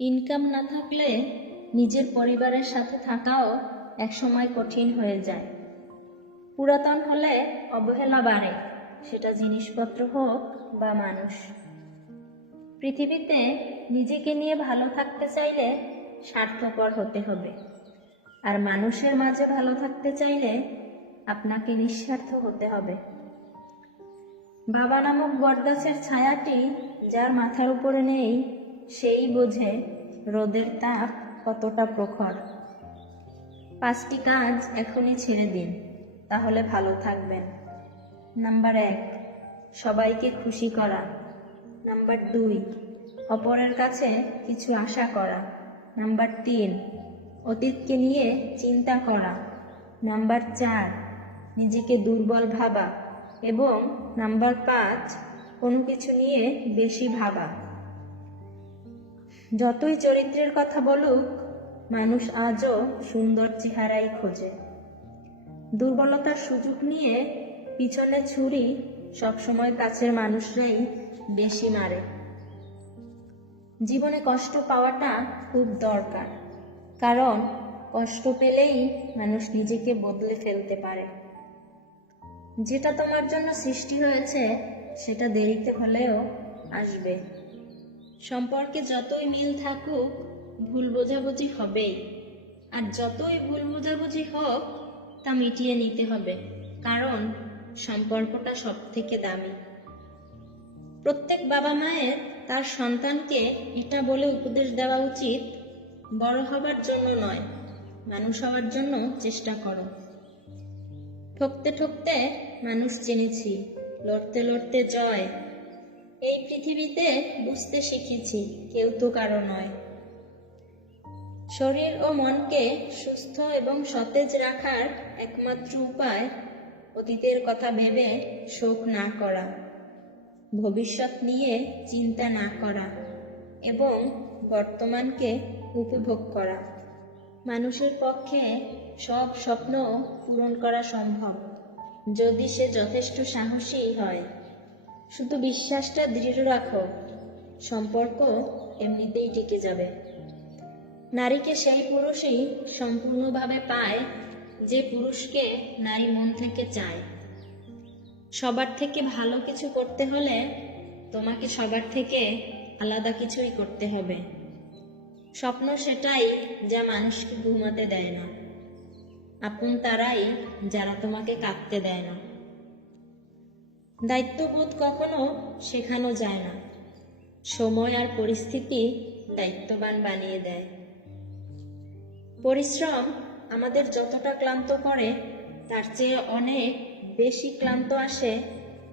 Income না থাকলে নিজের পরিবারের সাথে থাকাও একসময় কঠিন হয়ে যায়। পুরাতন হলে অবহেলা বাড়ে, সেটা জিনিসপত্র হোক বা মানুষ। পৃথিবীতে নিজেকে নিয়ে ভালো থাকতে চাইলে স্বার্থপর হতে হবে, আর মানুষের মাঝে ভালো থাকতে চাইলে আপনাকে নিঃস্বার্থ হতে হবে। বাবা নামক বটগাছের ছায়াটি যার মাথার উপরে নেই সেই বোঝে রোদের তাপ কতটা প্রখর। পাঁচটি কাজ এখনই ছেড়ে দিন, তাহলে ভালো থাকবেন। নাম্বার এক, সবাইকে খুশি করা। নাম্বার দুই, অপরের কাছে কিছু আশা করা। নাম্বার তিন, অতীতকে নিয়ে চিন্তা করা। নাম্বার চার, নিজেকে দুর্বল ভাবা। এবং নাম্বার পাঁচ, কোনো কিছু নিয়ে বেশি ভাবা। যতই চরিত্রের কথা বলুক, মানুষ আজও সুন্দর চেহারাই খোঁজে। দুর্বলতার সুযোগ নিয়ে পিছনে ছুরি সবসময় কাছের মানুষরাই বেশি মারে। জীবনে কষ্ট পাওয়াটা খুব দরকার, কারণ কষ্ট পেলেই মানুষ নিজেকে বদলে ফেলতে পারে। যেটা তোমার জন্য সৃষ্টি হয়েছে, সেটা দেরিতে হলেও আসবে। সম্পর্কে যতই মিল থাকুক, ভুল বোঝাবুঝি হবেই আর যতই ভুল বোঝাবুঝি হোক, তা মিটিয়ে নিতে হবে, কারণ সম্পর্কটা সব থেকে দামি। প্রত্যেক বাবা মায়ের, তার সন্তানকে এটা বলে উপদেশ দেওয়া উচিত, বড় হবার জন্য নয়, মানুষ হওয়ার জন্য চেষ্টা করো। ঠকতে ঠকতে মানুষ চিনেছি লড়তে লড়তে জয় এই পৃথিবীতে বুঝতে শিখেছি, কেউ তো কারও নয়। শরীর ও মনকে সুস্থ এবং সতেজ রাখার একমাত্র উপায় অতীতের কথা ভেবে শোক না করা, ভবিষ্যৎ নিয়ে চিন্তা না করা এবং বর্তমানকে উপভোগ করা। মানুষের পক্ষে সব স্বপ্ন পূরণ করা সম্ভব, যদি সে যথেষ্ট সাহসী হয়। শুধু বিশ্বাসটা দৃঢ় রাখো। সম্পর্ক এমনিতেই টিকে যাবে। নারীকে সেই পুরুষই সম্পূর্ণভাবে পায় যে পুরুষকে নারী মন থেকে চায়। সবার থেকে ভালো কিছু করতে হলে তোমাকে সবার থেকে আলাদা কিছুই করতে হবে। স্বপ্ন সেটাই যা মানুষকে ঘুমাতে দেয় না। আপন তারাই যারা তোমাকে কাঁদতে দেয় না। দায়িত্ববোধ কখনো শেখানো যায় না। সময় আর পরিস্থিতি দায়িত্ববান বানিয়ে দেয়। পরিশ্রম আমাদের যতটা ক্লান্ত করে, তার চেয়ে অনেক বেশি ক্লান্ত আসে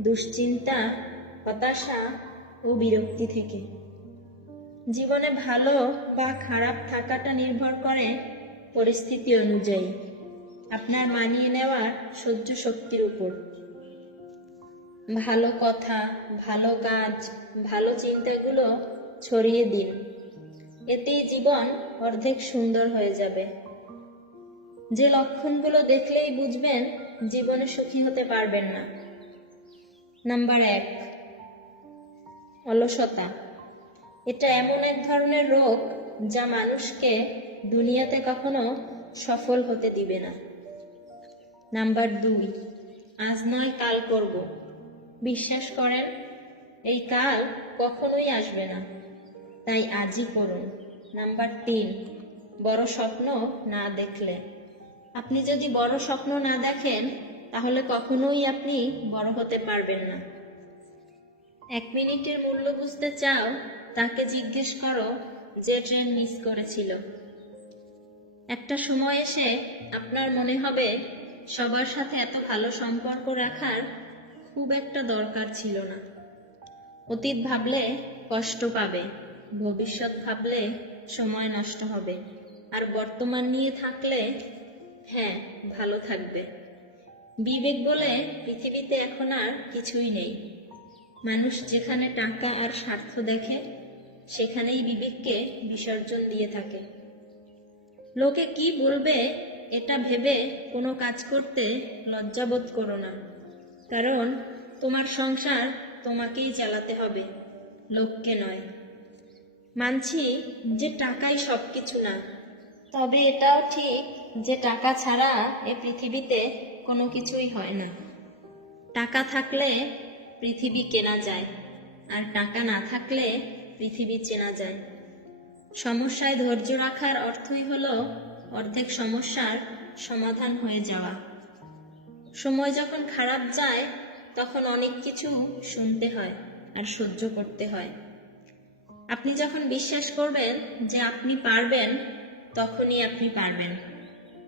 দুশ্চিন্তা, হতাশা ও বিরক্তি থেকে। জীবনে ভালো বা খারাপ থাকাটা নির্ভর করে পরিস্থিতি অনুযায়ী। আপনার মানিয়ে নেওয়ার সহ্য শক্তির উপর। ভালো কথা, ভালো কাজ, ভালো চিন্তাগুলো ছড়িয়ে দিন। এতেই জীবন অর্ধেক সুন্দর হয়ে যাবে। যে লক্ষণগুলো দেখলেই বুঝবেন, জীবনে সুখী হতে পারবেন না। নাম্বার এক, অলসতা। এটা এমন এক ধরনের রোগ যা মানুষকে দুনিয়াতে কখনো সফল হতে দিবে না। নাম্বার দুই, আজ নয়, কাল করব। বিশ্বাস করেন, এই কাল কখনোই আসবে না। তাই আজই করুন। নাম্বার তিন, বড় স্বপ্ন না দেখলে। আপনি যদি বড় স্বপ্ন না দেখেন, তাহলে কখনোই আপনি বড় হতে পারবেন না। এক মিনিটের মূল্য বুঝতে চাও, তাকে জিজ্ঞেস করো যে ট্রেন মিস করেছিল। একটা সময় এসে আপনার মনে হবে, সবার সাথে এত ভালো সম্পর্ক রাখার খুব একটা দরকার ছিল না। অতীত ভাবলে কষ্ট পাবে, ভবিষ্যৎ ভাবলে সময় নষ্ট হবে। আর বর্তমান নিয়ে থাকলে হ্যাঁ ভালো থাকবে। বিবেক বলে পৃথিবীতে এখন আর কিছুই নেই। মানুষ যেখানে টাকা আর স্বার্থ দেখে, সেখানেই বিবেককে বিসর্জন দিয়ে থাকে। লোকে কি বলবে, এটা ভেবে কোনো কাজ করতে লজ্জাবোধ করো না। কারণ তোমার সংসার তোমাকেই চালাতে হবে, লোককে নয়। মানছি যে টাকাই সব কিছু না, তবে এটাও ঠিক যে টাকা ছাড়া এ পৃথিবীতে কোনো কিছুই হয় না। টাকা থাকলে পৃথিবী কেনা যায়, আর টাকা না থাকলে পৃথিবী চেনা যায়। সমস্যায় ধৈর্য রাখার অর্থই হলো অর্ধেক সমস্যার সমাধান হয়ে যাওয়া। সময় যখন খারাপ যায়, তখন অনেক কিছু শুনতে হয় আর সহ্য করতে হয়। আপনি যখন বিশ্বাস করবেন যে আপনি পারবেন, তখনই আপনি পারবেন।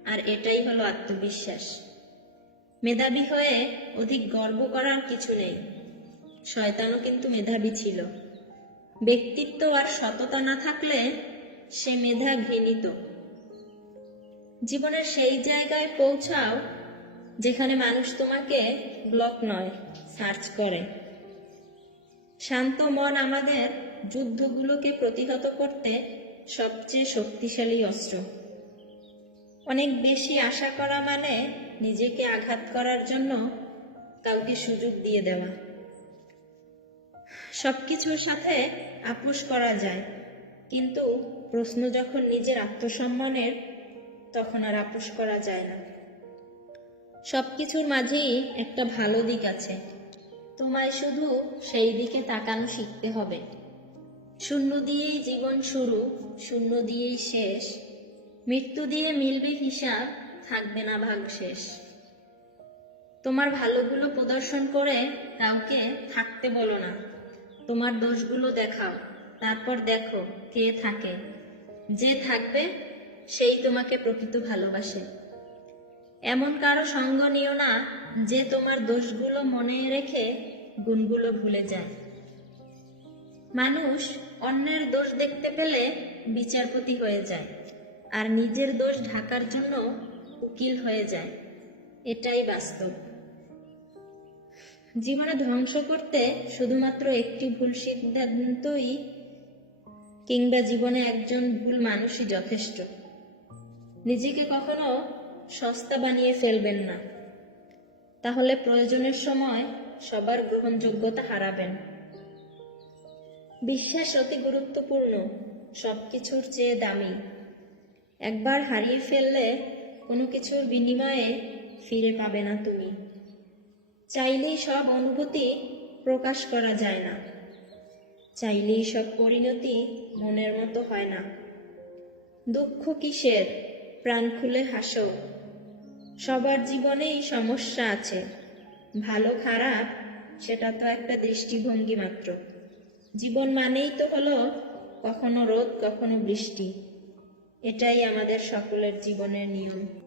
আর এটাই হলো আত্মবিশ্বাস। মেধাবী হয়ে অধিক গর্ব করার কিছু নেই। শয়তানও কিন্তু মেধাবী ছিল। ব্যক্তিত্ব আর সততা না থাকলে সে মেধা ঘৃণিত জীবনের সেই জায়গায় পৌঁছাও যেখানে মানুষ তোমাকে ব্লক নয় সার্চ করে। শান্ত মন আমাদের যুদ্ধগুলোকে প্রতিহত করতে সবচেয়ে শক্তিশালী অস্ত্র। অনেক বেশি আশা করা মানে নিজেকে আঘাত করার জন্য কাউকে সুযোগ দিয়ে দেওয়া। সবকিছুর সাথে আপোষ করা যায়, কিন্তু প্রশ্ন যখন নিজের আত্মসম্মানের, তখন আর আপোষ করা যায় না। সবকিছুর মাঝেই একটা ভালো দিক আছে। তোমায় শুধু সেই দিকে তাকানো শিখতে হবে। শূন্য দিয়েই জীবন শুরু, শূন্য দিয়েই শেষ। মৃত্যু দিয়ে মিলবে হিসাব, থাকবে না ভাগ শেষ। তোমার ভালোগুলো প্রদর্শন করে কাউকে থাকতে বলো না। তোমার দোষগুলো দেখাও, তারপর দেখো কে থাকে। যে থাকবে, সেই তোমাকে প্রকৃত ভালোবাসে। এমন কারও সঙ্গ নিও না যে তোমার দোষগুলো মনে রেখে গুণগুলো ভুলে যায়। মানুষ অন্যের দোষ দেখতে পেলে বিচারপতি হয়ে যায় আর নিজের দোষ ঢাকার জন্য উকিল হয়ে যায়। এটাই বাস্তব। জীবনে ধ্বংস করতে শুধুমাত্র একটি ভুল সিদ্ধান্তই কিংবা জীবনে একজন ভুল মানুষই যথেষ্ট। নিজেকে কখনো সস্তা বানিয়ে ফেলবেন না। তাহলে প্রয়োজনের সময় সবার গ্রহণযোগ্যতা হারাবেন। বিশ্বাস অতি গুরুত্বপূর্ণ, সবকিছুর চেয়ে দামি। একবার হারিয়ে ফেললে কোনো কিছুর বিনিময়ে ফিরে পাবে না তুমি। চাইলেই সব অনুভূতি প্রকাশ করা যায় না। চাইলেই সব পরিণতি মনের মতো হয় না। দুঃখ কিসের? প্রাণ খুলে হাসো। সবার জীবনেই সমস্যা আছে। ভালো খারাপ, সেটা তো একটা দৃষ্টিভঙ্গি মাত্র। জীবন মানেই তো হলো কখনো রোদ, কখনো বৃষ্টি। এটাই আমাদের সকলের জীবনের নিয়ম।